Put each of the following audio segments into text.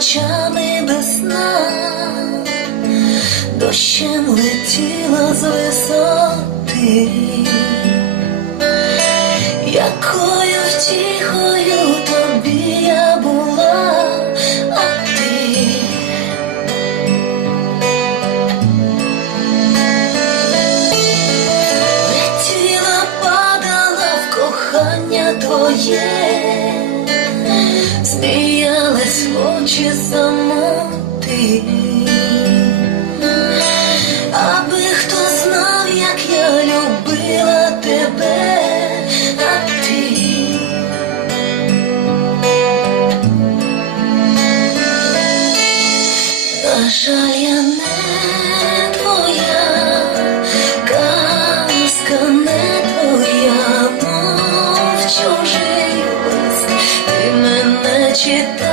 весна, дощем летіла з висоти, якою втіхою тобі я була, а ти. Летіла, падала в кохання твоє, сміялась в очі самоти. Аби хто знав, як я любила тебе, а ти. На жаль, я не твоя, казка не твоя, мов чужий. Ти мене читала,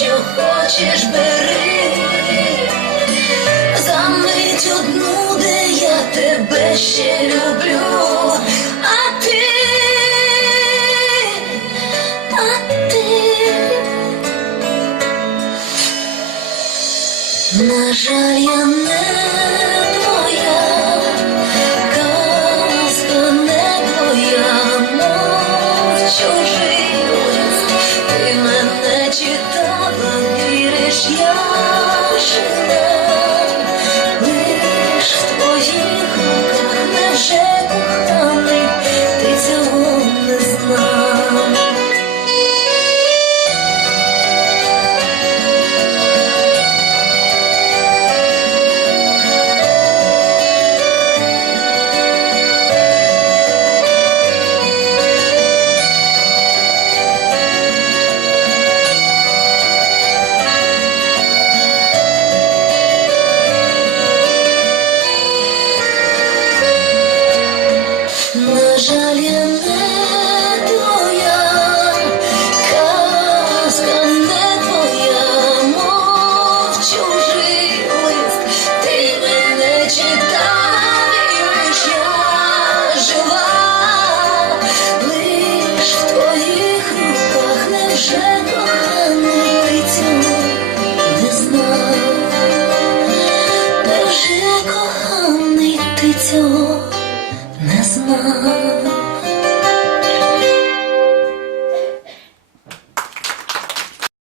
що хочеш, бери, за мить одну, де я тебе ще люблю, а ти, а ти. На жаль, я не На жаль, Oh.